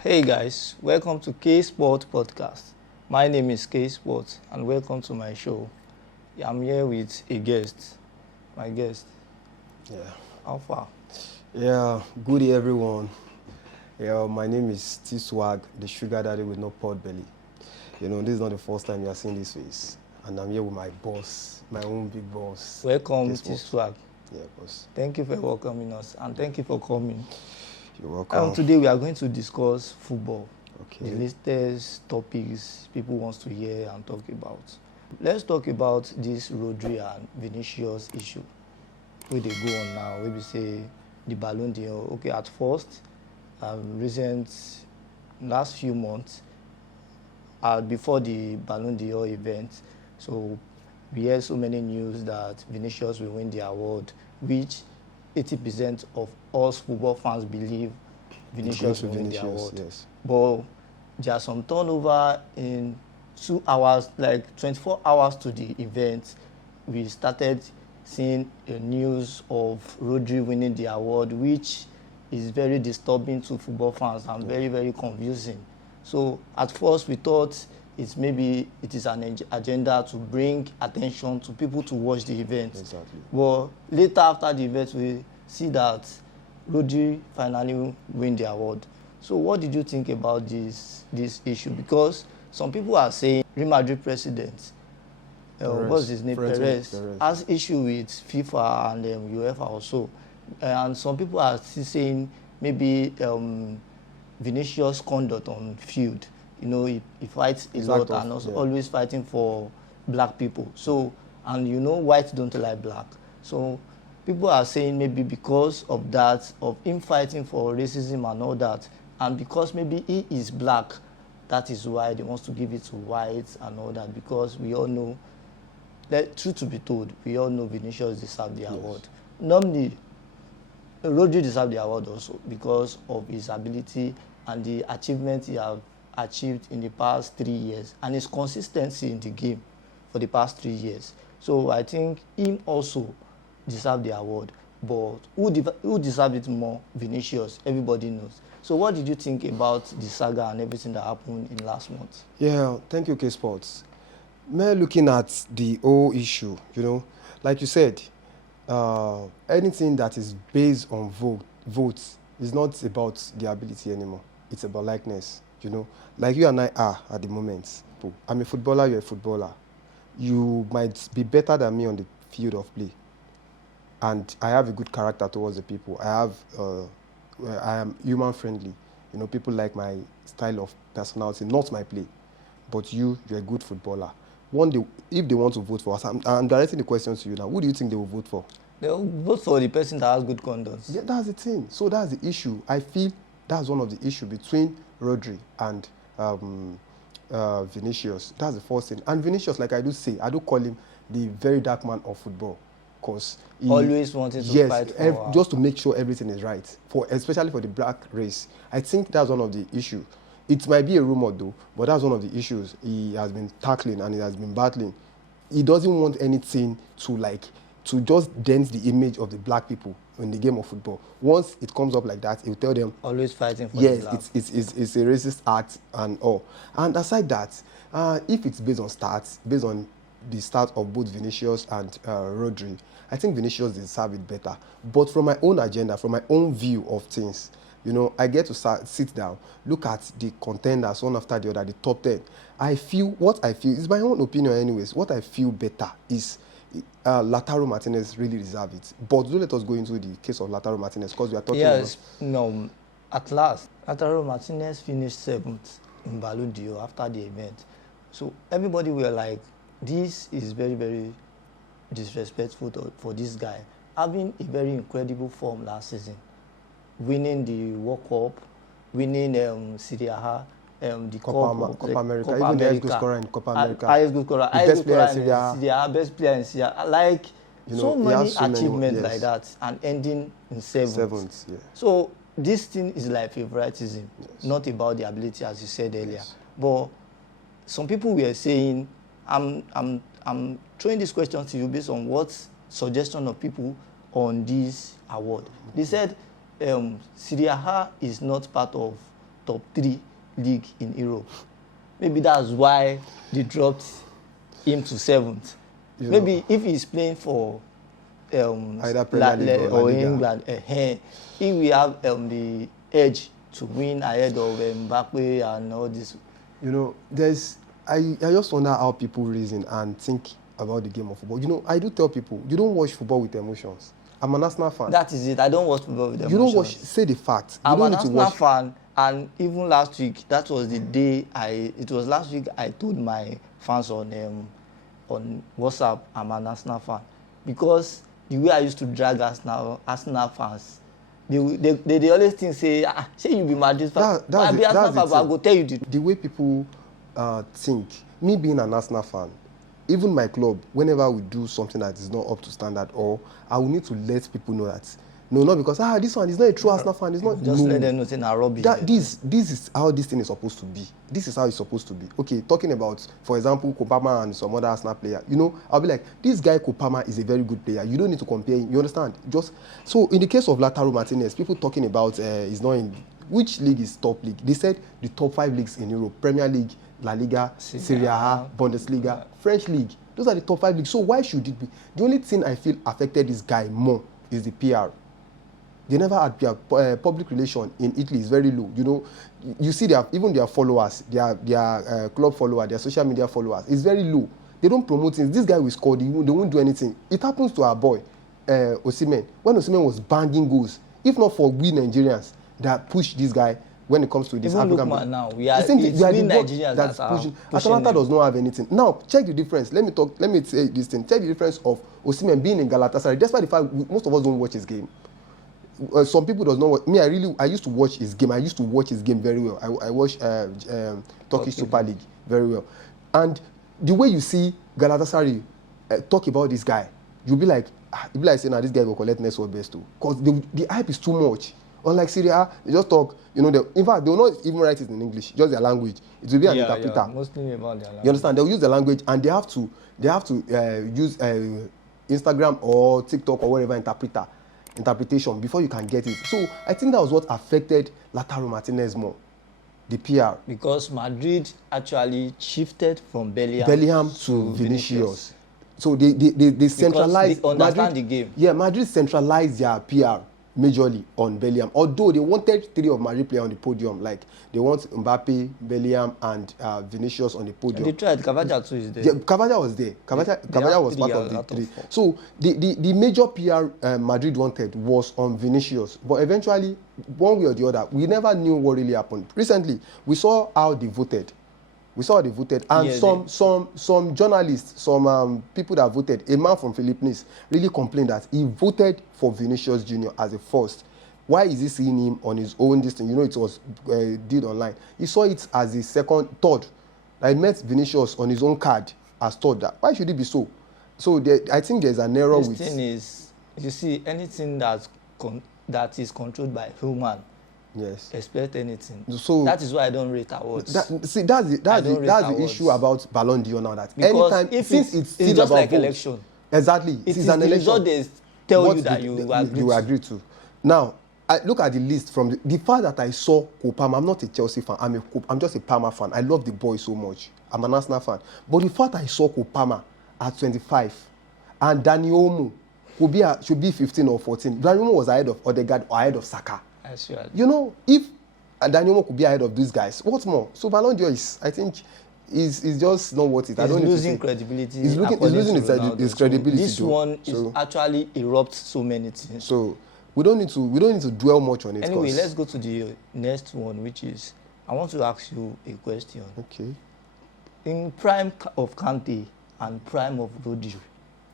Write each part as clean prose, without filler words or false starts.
Hey guys, welcome to K Sports Podcast. My name is K Sports and welcome to my show. I'm here with a guest. My guest. Yeah. How far? Yeah. Good day, everyone. Yeah, my name is T-Swag, the sugar daddy with no pot belly. You know, this is not the first time you are seeing this face. And I'm here with my boss, my own big boss. Welcome, T-Swag. Yeah, boss. Thank you for welcoming us and thank you for coming. You're welcome. Today we are going to discuss football. Okay. The latest topics people want to hear and talk about. Let's talk about this Rodri and Vinicius issue. Where they go on now, where we say the Ballon d'Or. Okay, at first, last few months, before the Ballon d'Or event, so we heard so many news that Vinicius will win the award, which 80% of us football fans believe Vinicius will win the award. Yes. But there's some turnover in 2 hours, like 24 hours to the event. We started seeing a news of Rodri winning the award, which is very disturbing to football fans and very, very confusing. So at first we thought it is an agenda to bring attention to people to watch the event. Exactly. But later after the event, we see that Rodri finally win the award. So what did you think about this issue? Because some people are saying Real Madrid president, what's his name, Perez, has issue with FIFA and UEFA also. And some people are still saying maybe Vinicius' conduct on field. You know, he fights a lot and also always fighting for black people. So, and you know, whites don't like black. So, people are saying maybe because of that, of him fighting for racism and all that, and because maybe he is black, that is why they want to give it to whites and all that. Because we all know, truth to be told, we all know Vinicius deserves the award. Normally, Rodri deserves the award also because of his ability and the achievement he has achieved in the past 3 years and his consistency in the game for the past 3 years. So I think him also deserves the award. But who deserves it more? Vinicius. Everybody knows. So what did you think about the saga and everything that happened in last month? Yeah, thank you, K Sports. Looking at the whole issue, you know, like you said, anything that is based on votes is not about the ability anymore. It's about likeness, you know. Like you and I are at the moment. I'm a footballer, you're a footballer. You might be better than me on the field of play. And I have a good character towards the people. I am human friendly. You know, people like my style of personality, not my play. But you're a good footballer. One day, if they want to vote for us, I'm directing the question to you now. Who do you think they will vote for? They will vote for the person that has good conduct. Yeah, that's the thing. So that's the issue. I feel that's one of the issues between Rodri and Vinicius. That's the first thing. And Vinicius, like I do say, I do call him the very dark man of football. Because he always wanted to fight for just to make sure everything is right, especially for the black race. I think that's one of the issues. It might be a rumor though, but that's one of the issues he has been tackling and he has been battling. He doesn't want anything to just dent the image of the black people in the game of football. Once it comes up like that, he'll tell them always fighting for yes, the black. it's a racist act and all. And aside that, if it's based on the start of both Vinicius and Rodri, I think Vinicius deserves it better. But from my own agenda, from my own view of things, you know, I get to sit down, look at the contenders one after the other, the top 10. What I feel is my own opinion anyways. What I feel better is Lautaro Martinez really deserves it. But don't let us go into the case of Lautaro Martinez because we are talking about... At last, Lautaro Martinez finished 7th in Ballon d'Or after the event. So everybody were like, this is very, very disrespectful for this guy. Having a very incredible form last season, winning the World Cup, winning Serie A, the Copa America, even the highest goal scorer in Copa America, highest goal scorer, best player in Serie A, best player in Serie A. Like, you know, so many achievements like that, and ending in 7th. Yeah. So this thing is like favoritism, not about the ability, as you said earlier. Yes. But some people were saying, I'm throwing this question to you based on what suggestion of people on this award. They said Serie A is not part of top 3 league in Europe. Maybe that's why they dropped him to 7th. Maybe if he's playing for either Premier League or England, if we have the edge to win ahead of Mbappe and all this. I just wonder how people reason and think about the game of football. I do tell people, you don't watch football with emotions. I'm an Arsenal fan. That is it. I don't watch football with emotions. You don't watch, say the fact. I'm an Arsenal fan, and even last week, that was the day it was last week I told my fans on WhatsApp I'm an Arsenal fan. Because the way I used to drag Arsenal fans, they always think, say you be Madrid fan. I be Arsenal fan, but I go tell you the way people think. Me being an Arsenal fan, even my club, whenever we do something that is not up to standard, or I will need to let people know that no, not because this one is not a true Arsenal fan. It's not. Just let them know it's not rubbish. This is how this thing is supposed to be. This is how it's supposed to be. Okay, talking about, for example, Kopama and some other Arsenal player. I'll be like, this guy Kopama is a very good player. You don't need to compare him. You understand? Just so in the case of Lautaro Martinez, people talking about he's not in which league is top league. They said the top 5 leagues in Europe: Premier League, La Liga, Serie A, Bundesliga, French league. Those are the top 5 leagues. So why should it be? The only thing I feel affected this guy more is the PR. They never had PR. Public relation in Italy is very low. You see even their followers, their club followers, their social media followers is very low. They don't promote things. This guy will score. They won't do anything. It happens to our boy, Osimhen. When Osimhen was banging goals, if not for we Nigerians that push this guy when it comes to this even African. Look now, we are Nigerians that's pushing. Atalanta does not have anything. Now check the difference. Let me say this thing. Check the difference of Osimhen being in Galatasaray. Despite the fact most of us don't watch his game. Some people does not watch. Me, I used to watch his game. I used to watch his game very well. I watched Turkish Super League very well. And the way you see Galatasaray talk about this guy, you'll be like saying, this guy will collect next world best too. Because the hype is too much. Unlike Serie A, they just talk, in fact, they will not even write it in English, just their language. It will be an interpreter. Yeah, mostly about their language. You understand? They'll use the language, and they have to use Instagram or TikTok or whatever interpretation before you can get it. So I think that was what affected Lautaro Martinez more, the PR. Because Madrid actually shifted from Bellingham to Vinicius. So they centralized. They understand the game. Yeah, Madrid centralized their PR majorly on Bellingham. Although they wanted 3 of Madrid players on the podium, like they want Mbappe, Bellingham, and Vinicius on the podium. And they tried. Cavaja too is there. Yeah, Cavaja was there. Cavaja was part of the 3. So the major PR Madrid wanted was on Vinicius. But eventually, one way or the other, we never knew what really happened. Recently, we saw how they voted. And some journalists, some people that voted, a man from Philippines really complained that he voted for Vinicius Jr. as a first. Why is he seeing him on his own? This thing, it was did online. He saw it as the third. I met Vinicius on his own card as third. Why should it be so? So I think there's an error with. This thing is, you see, anything that is controlled by human. Yes. Expect anything. So that is why I don't rate awards. That's the issue about Ballon d'Or now. That because anytime, since it's just about like votes, election. Exactly. It is an the election. result they tell you that you agree to. Now, I look at the list from the fact that I saw Kopama. I'm not a Chelsea fan. I'm just a Parma fan. I love the boy so much. I'm an Arsenal fan. But the fact I saw Kopama at 25 and Dani Olmo should be 15 or 14. Dani Olmo was ahead of Odegaard or ahead of Saka. If Dani Olmo could be ahead of these guys, what's more? So Ballon d'Or I think, is just not worth it. He's losing credibility. He's losing his credibility. So this one is actually erupts so many things. So we don't need to dwell much on it. Anyway, let's go to the next one, which is I want to ask you a question. Okay. In prime of Kante and prime of Rodri,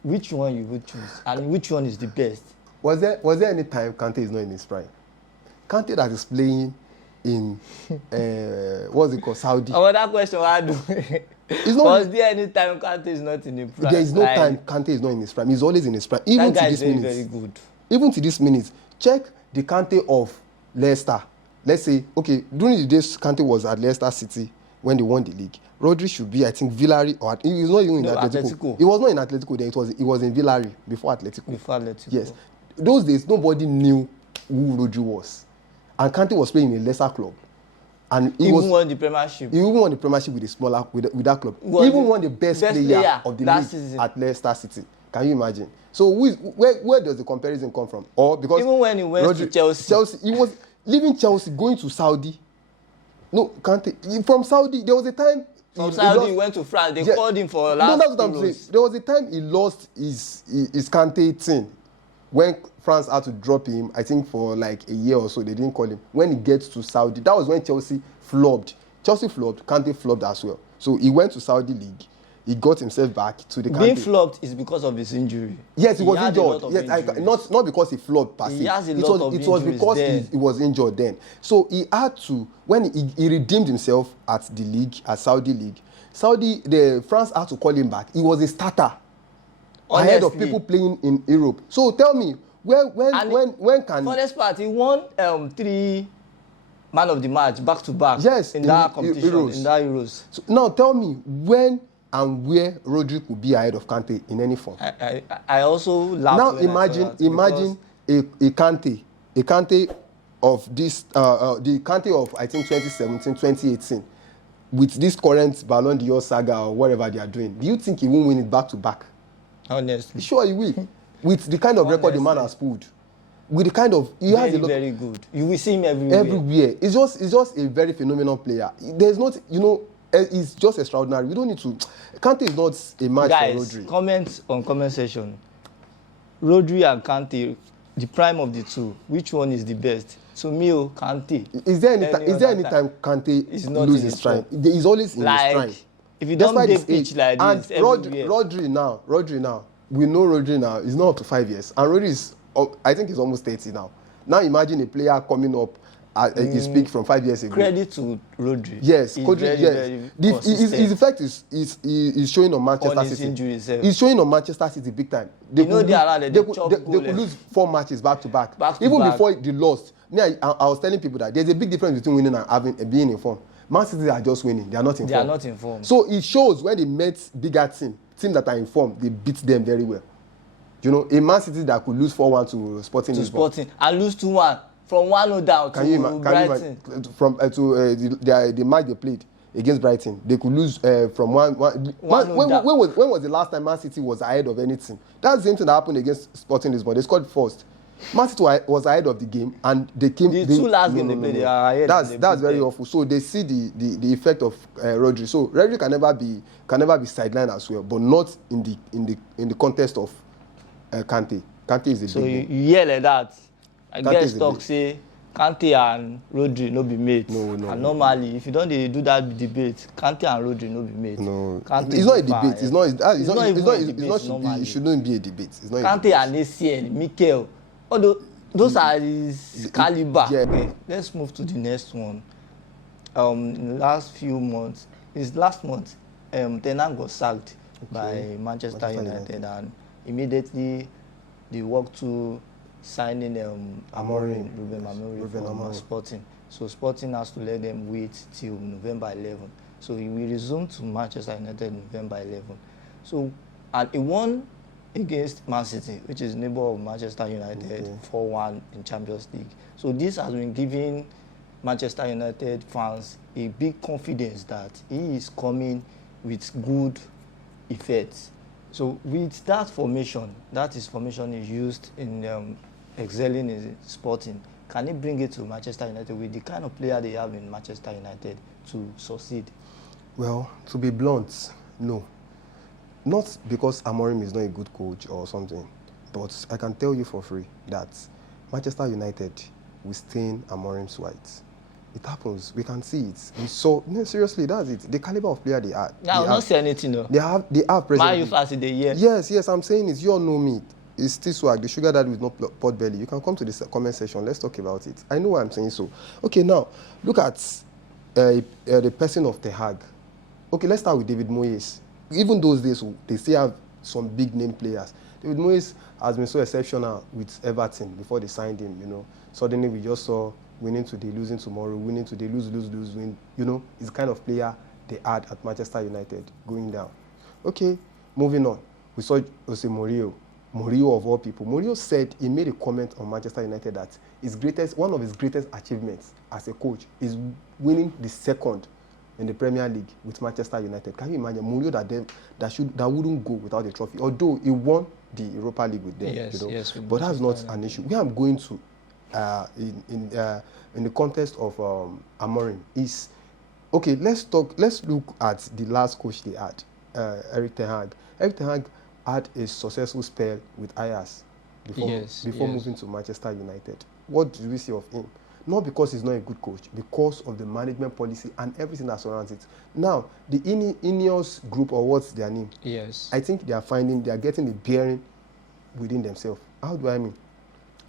which one you would choose, and which one is the best? Was there any time Kante is not in his prime? Kante that is playing in what's it called, Saudi. Oh, that question I do. Was there any time Kante is not in his prime? There is no time Kante is not in his prime. He's always in his prime. Even that guy is very, very good. Even to this minute, check the Kante of Leicester. Let's say, okay, during the days Kante was at Leicester City when they won the league. Rodri should be, I think, Villarreal, or he was not even in Atletico. He was not in Atletico then. He was in Villarreal before Atletico. Yes. Those days, nobody knew who Rodri was. And Kante was playing in a lesser club. And even won the Premiership. He even won the Premiership with a smaller with that club. He even won the best player of the league season at Leicester City. Can you imagine? So where does the comparison come from? Or because even when he went to Chelsea, he was leaving Chelsea, going to Saudi. No, Kante from Saudi. There was a time from Saudi he went to France. They called him for last. No, that's what I'm saying. There was a time he lost his Kante thing when France had to drop him. I think for like a year or so they didn't call him. When he gets to Saudi, that was when Chelsea flopped. Chelsea flopped. Kante flopped as well. So he went to Saudi league. He got himself back to the country. Being flopped is because of his injury. Yes, he was injured. Yes, not because he flopped per se. He has a lot of injuries. It was because he was injured then. So he had to, when he redeemed himself at the league, at Saudi league. France had to call him back. He was a starter. Honestly. Ahead of people playing in Europe. So tell me, when can? For this part, he won 3 man of the match back to back. Yes, in that competition, Euros. in that Euros. So now tell me when and where Rodri could be ahead of Kante in any form. I also laughed. Now imagine a Kante of this the Kante of I think 2017, 2018 with this current Ballon d'Or saga or whatever they are doing. Do you think he won't win it back to back? Honestly, sure he will. With the kind of record the man has pulled, with the kind of has a lot, very good. You will see him everywhere. Everywhere. It's just a very phenomenal player. There's not it's just extraordinary. We don't need to. Kante is not a match for Rodri. Comments on comment section. Rodri and Kante, the prime of the two. Which one is the best? To me, Kante. Is there any time Kante loses his prime? He's always in his prime. If you don't take pitch like this, and Rodri now, we know Rodri now. He's not up to 5 years, and Rodri is, I think he's almost 30 now. Now imagine a player coming up. His peak from 5 years ago. Credit to Rodri. Yes, his effect is showing on Manchester City. He's showing on Manchester City big time. They could lose 4 matches back to back. Even before they lost. I was telling people that there's a big difference between winning and being in form. Man City are just winning. They are not in form. So it shows when they met bigger teams that are in form, they beat them very well. You know, a Man City that could lose 4-1 to Sporting Lisbon. And lose 2-1. From 1-0 down to Brighton. From the match they played against Brighton, they could lose from 1-1. When was the last time Man City was ahead of anything? That's the same thing that happened against Sporting Lisbon. They scored first. Man City was ahead of the game, and they came. The two last games they played, they are ahead. That's very awful. So they see the effect of Rodri. So Rodri can never be sidelined as well, but not in the context of Kante. Kante is a big. So you hear like that. I guess talk say Kante and Rodri no be mates. No. And normally, if you don't do that debate, Kante and Rodri no be mates. No, it's not a debate. It shouldn't be a debate. It's not Kante and ACL, Mikel, although those are his caliber. Yeah. Okay, let's move to the next one. In the last few months, last month, Ten Hag got sacked by Manchester United, and immediately they walked to signing Amorim, from Sporting. So Sporting has to let them wait till November 11. So he will resume to Manchester United November 11. So, and he won against Man City, which is neighbor of Manchester United, 4-1 in Champions League. So this has been giving Manchester United fans a big confidence that he is coming with good effects. So with that formation, formation is used in excelling in Sporting. Can he bring it to Manchester United with the kind of player they have in Manchester United to succeed? Well, to be blunt, no. Not because Amorim is not a good coach or something, but I can tell you for free that Manchester United will stain Amorim's white. It happens. We can see it. No, seriously, that's it. The caliber of player they are. I will not say anything, though. They have presently. Man, you fast in the year. Yes, I'm saying it. You all know me. It's still swag. The sugar daddy with no pot belly. You can come to the comment section. Let's talk about it. I know why I'm saying so. Okay, now, look at the person of Ten Hag. Okay, let's start with David Moyes. Even those days, they still have some big name players. David Moyes has been so exceptional with Everton before they signed him, you know. Suddenly, we just saw winning today, losing tomorrow, winning today, lose, win. You know, it's the kind of player they had at Manchester United going down. Okay, moving on. We saw Jose Mourinho. Mourinho of all people. Mourinho said, he made a comment on Manchester United that one of his greatest achievements as a coach is winning the second in the Premier League with Manchester United. Can you imagine Mourinho that wouldn't go without a trophy? Although he won the Europa League with them, Yes, yes. but that's not an issue. Where I'm going to in the context of Amorim is, okay, let's look at the last coach they had, Erik ten Hag. Erik ten Hag had a successful spell with Ajax before moving to Manchester United. What do we see of him? Not because he's not a good coach, because of the management policy and everything that surrounds it. Now, the Ineos group, or what's their name? Yes. I think they are getting the bearing within themselves. How do I mean?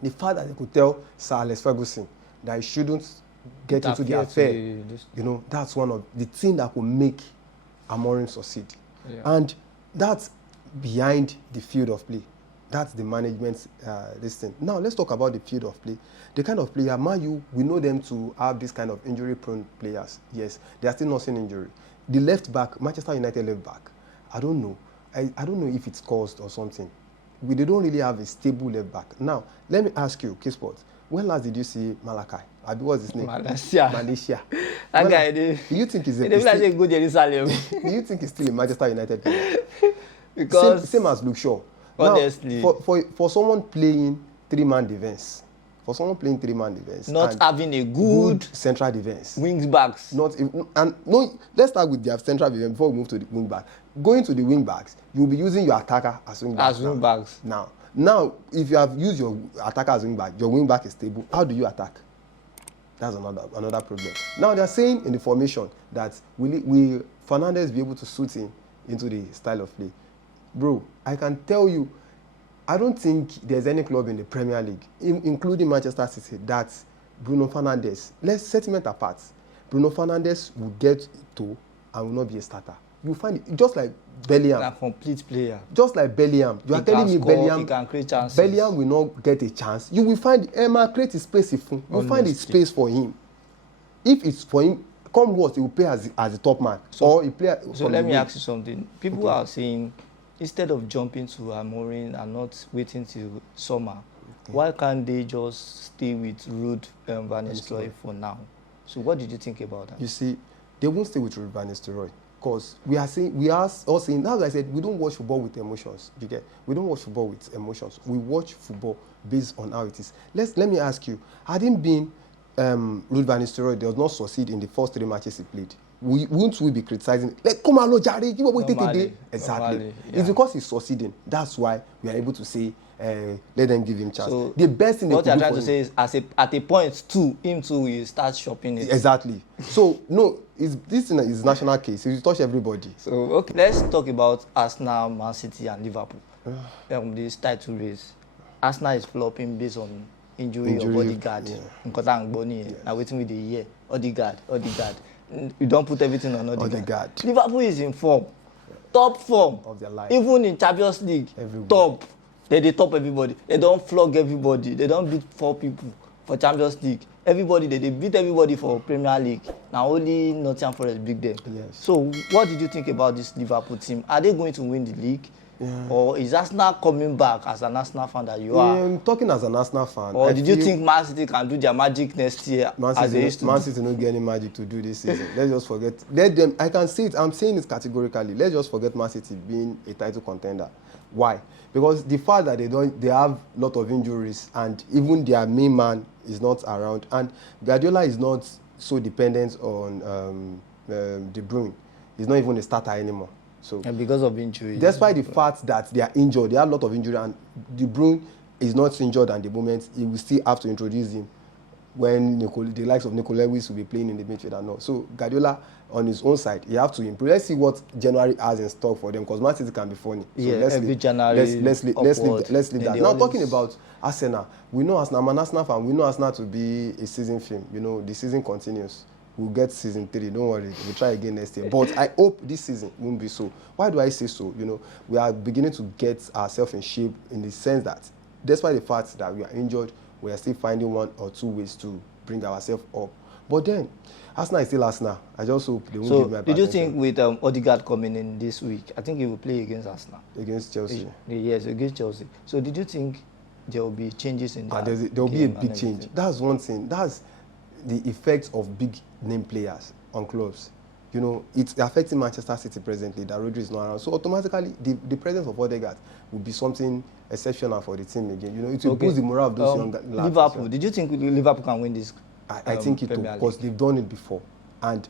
The fact that they could tell Sir Alex Ferguson that he shouldn't get into the affair, that's one of the things that will make Amorim succeed. Yeah. And that's behind the field of play. That's the management's this thing. Now, let's talk about the field of play. The kind of player, Man U, we know them to have this kind of injury-prone players. Yes, they are still nursing injury. The left back, Manchester United left back, I don't know. I don't know if it's caused or something. They don't really have a stable left back. Now, let me ask you, KHAYSPORTS, when last did you see Malachi? What's his name? Malaysia. That guy, do you think he's good Jerusalem? Do you think he's still a Manchester United player? Because same as Luke Shaw. Honestly, now, for someone playing three-man defense, not having a good central defense, wing backs, let's start with their central defense before we move to the wing back. Going to the wing backs, you'll be using your attacker as wing backs. Now, if you have used your attacker as wing back, your wing back is stable. How do you attack? That's another problem. Now they're saying in the formation that will Fernandes be able to suit into the style of play? Bro, I can tell you, I don't think there's any club in the Premier League, including Manchester City, that Bruno Fernandes, let's sentiment apart, Bruno Fernandes will get to and will not be a starter. You find it just like Bellingham. A complete player. Just like Bellingham. You are telling me Bellingham. He can create chances. Bellingham will not get a chance. You will find Emma create a space. You find a space for him. If it's for him, come what he will play as a top man. So let me ask you something. People are saying, instead of jumping to Amorim and not waiting till summer, why can't they just stay with Ruud van Nistelrooy for now? So what did you think about that? You see, they won't stay with Ruud van Nistelrooy because we are all saying, that's why I said we don't watch football with emotions. You get? We don't watch football with emotions. We watch football based on how it is. Let me ask you, had it been Ruud van Nistelrooy does not succeed in the first 3 matches he played, wouldn't we be criticizing? Like, come on, Jare, give away today. Exactly. Yeah. It's because he's succeeding. That's why we are able to say, let them give him chance. So the best thing what you're trying to say is, at a point, him too will start shopping it. Exactly. So no, this is national case. He will touch everybody. So okay, let's talk about Arsenal, Man City, and Liverpool. This title race. Arsenal is flopping based on injury of Odegaard. Now waiting with the year. Odegaard. You don't put everything on Odegaard. Liverpool is in form, top form of their life. Even in Champions League, top. They top everybody. They don't flog everybody. They don't beat 4 people for Champions League. Everybody they beat everybody for Premier League. Now only Nottingham Forest beat them. Yes. So what did you think about this Liverpool team? Are they going to win the league? Yeah. Or is Arsenal coming back as an Arsenal fan that you are? I'm talking as an Arsenal fan. Or did you think Man City can do their magic next year? Man City don't get any magic to do this season. Let's just forget. Let them. I can see it. I'm saying it categorically. Let's just forget Man City being a title contender. Why? Because the fact that they have a lot of injuries and even their main man is not around, and Guardiola is not so dependent on De Bruyne. He's not even a starter anymore. So, and because of injury, despite the fact that they are injured, they have a lot of injury, and De Bruyne is not injured at the moment, he will still have to introduce him when the likes of Nico Lewis will be playing in the midfield and all. So Guardiola, on his own side, he have to improve. Let's see what January has in stock for them, because Man City can be funny. So yeah, every January. Let's leave that. Now talking about Arsenal, we know Arsenal. I'm an Arsenal fan. We know Arsenal to be a season film. The season continues. We'll get season 3. Don't worry. We'll try again next year. But I hope this season won't be so. Why do I say so? We are beginning to get ourselves in shape in the sense that, despite the fact that we are injured, we are still finding 1 or 2 ways to bring ourselves up. But then, Arsenal is still Arsenal. I just hope they won't So give me did you hypertension. think with Odegaard coming in this week, I think he will play against Arsenal? Against Chelsea. Yes, against Chelsea. So did you think there will be changes in that? There will be a big change. That's one thing. That's the effect of big name players on clubs. You know, it's affecting Manchester City presently that Rodri is not around. So automatically, the presence of Odegaard will be something exceptional for the team again. You know, it will boost the morale of those young lads. Liverpool. Well. Did you think Liverpool can win this? I think it will, because they've done it before. And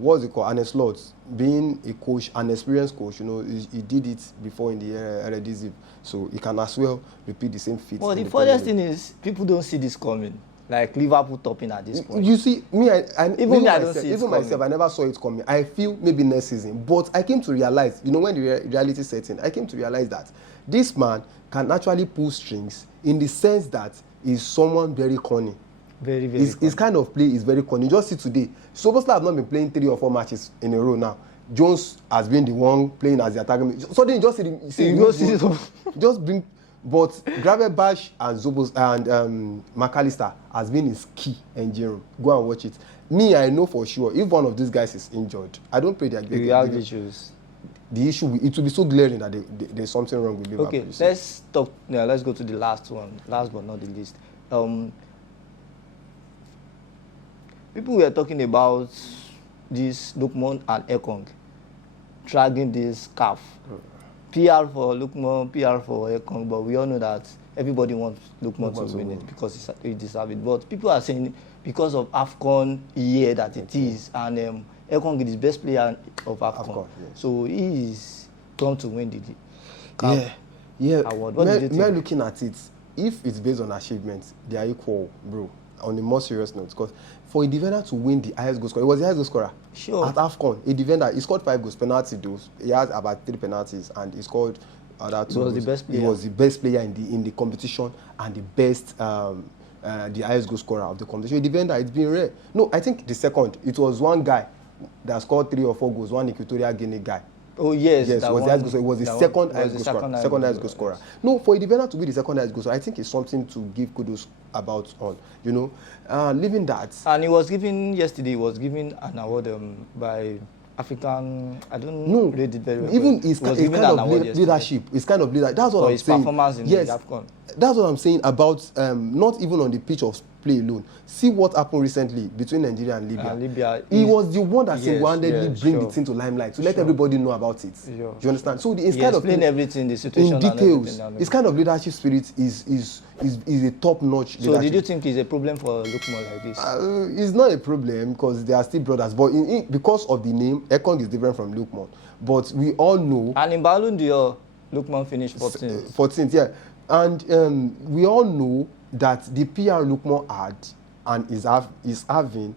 what's it called? Arne Slot, being a coach, an experienced coach, you know, he did it before in the Eredivisie, so he can as well repeat the same feat. Well, the funniest thing is people don't see this coming. Like Liverpool topping at this point. You see, even myself, I never saw it coming. I feel maybe next season, but I came to realize, you know, when the reality set in, I came to realize that this man can actually pull strings in the sense that he's someone very cunning. Very, very. His kind of play is very cunning. Just see today, Szoboszlai have not been playing 3 or 4 matches in a row now. Jones has been the one playing as the attacking. Suddenly, just bring. But Gravenberch and Zobos and McAllister has been his key engine room. Go and watch it. Me, I know for sure if one of these guys is injured, I don't pray that they have issues. The issue, it will be so glaring that there's something wrong with Liverpool. Okay, let's talk. Yeah, let's go to the last one. Last but not the least. People were talking about this Lookman and Ekong dragging this calf. PR for Lookman, PR for Ekong, but we all know that everybody wants Lookman to win it because he deserves it. But people are saying because of AFCON year that it is, and Ekong is the best player of AFCON. Yes. So he is going to win the CAF award. What do you think? Looking at it, if it's based on achievements, they are equal, bro. On a more serious note, because for a defender to win the highest goal scorer, he was the highest goal scorer. Sure. At AFCON, a defender, he scored 5 goals, penalty those. He has about 3 penalties, and he scored other 2 goals. He was the best player. He was the best player in the competition and the best, the highest goal scorer of the competition. A defender, it's been rare. No, I think the second, it was one guy that scored 3 or 4 goals, one Equatorial Guinea guy. Oh yes, yes, it was the highest goal scorer. It was the second highest goal scorer. Second highest goal scorer. No, for a defender to be the second highest goal scorer, I think it's something to give kudos about on. You know, leaving that. And he was given yesterday. He was given an award by African. I don't read it very well. Even his kind of leadership. His kind of leadership. That's what I'm his saying. Performance in the AFCON. That's what I'm saying about not even on the pitch of play alone. See what happened recently between Nigeria and Libya. He was the one that single-handedly bring the thing to limelight to let everybody know about it. Do you understand? So it's kind of everything, the situation in details. His kind of leadership spirit is a top-notch. So did you think it's a problem for Lookman like this? It's not a problem because they are still brothers, but because of the name, Ekong is different from Lookman. But we all know. And in Ballon d'Or, Lookman finished 14th. 14th, yeah. And we all know that the PR Lookman had and is having,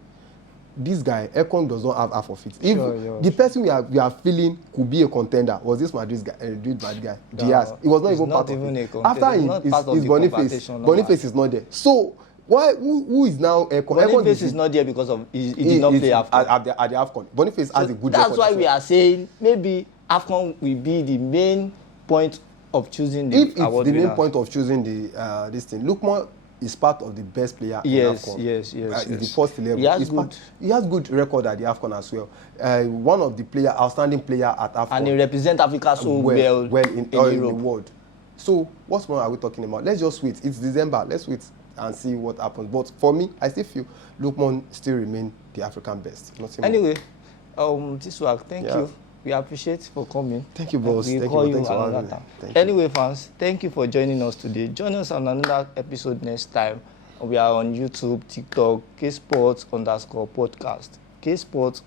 this guy, Ekong does not have half of it. If the person we are feeling could be a contender was this Madrid bad guy, Diaz. It was not even part of it. After him, is Boniface. Boniface is not there. So who is now Ekong? Boniface is not there because of he did not play AFCON. At the AFCON. Boniface has a good record. That's why we are saying maybe AFCON will be the main point of choosing the award the main point of choosing the this thing. Lookman is part of the best player in AFCON. Yes. He's the first 11. He has good record at the AFCON as well. One of the outstanding player at AFCON. And he represents Africa so well in the world. So what more are we talking about? Let's just wait. It's December. Let's wait and see what happens. But for me, I still feel Lookman still remain the African best. Anyway, Tiswag, thank you. We appreciate for coming. Thank you, boss. We'll call you another time. Anyway, fans, thank you for joining us today. Join us on another episode next time. We are on YouTube, TikTok, KSports_podcast. KSports